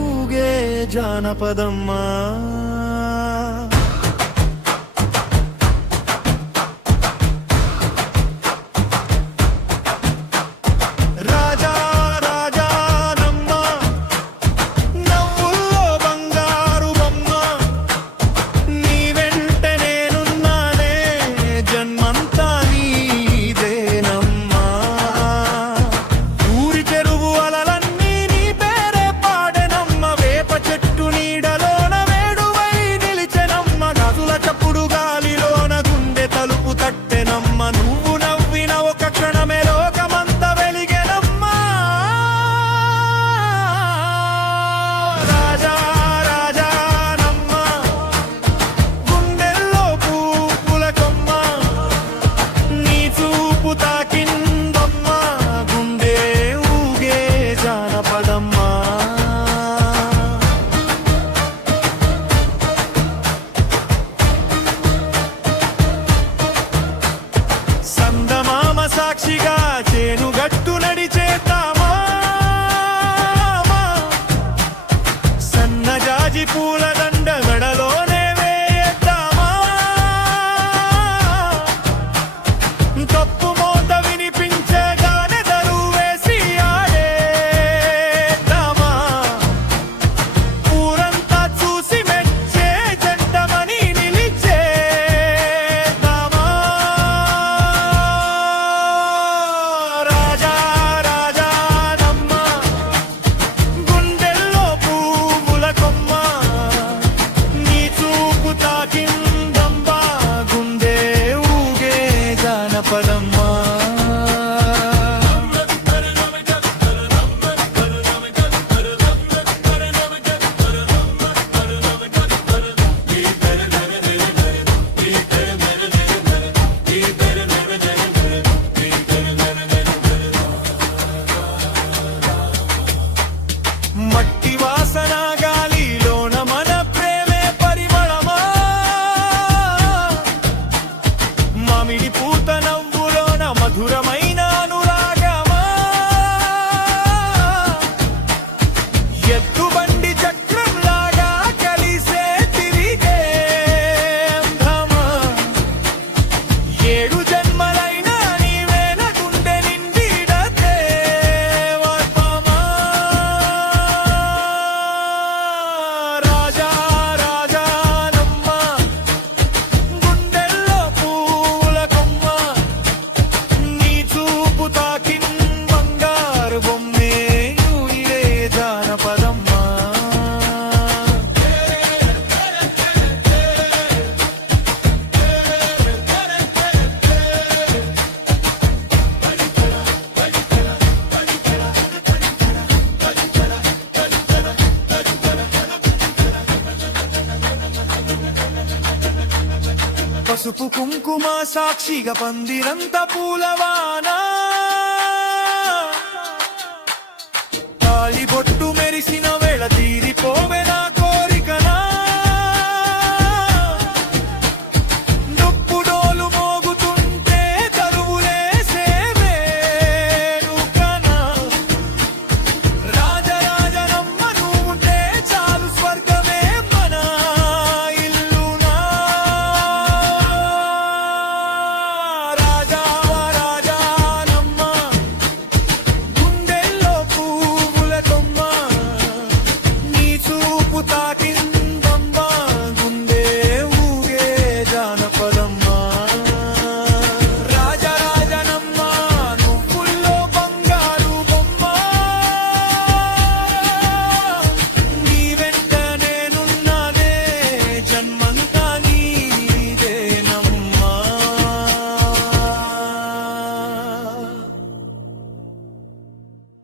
ఊగే జానపదమ్మా. సాక్షిగా చేనుగట్టు నడిచేద్దామా, సన్నజాజి పూల దండ మెడలోనే వేద్దామా, తప్పు మోత వినిపించగానే దరువు వేసి ఆడేద్దామా, ఊరంతా చూసి మెచ్చే జంటమని నిలిచేద్దామా. మట్టి వాసన గాలిలోన మన ప్రేమే పరిమళమా, మామిడి పూత నవ్వులోన మధురమైన అనురాగమా, ఎత్తుబండి చక్రంలాగా కలిసే తిరిగే ధమా, ఏడు జన్మలైనా నీవేన గుండె నిండిడతే వర్పమా. పసుపు కుంకుమ సాక్షిగా పందిరంత పూలవానా, తాళి బొట్టు మెరిసిన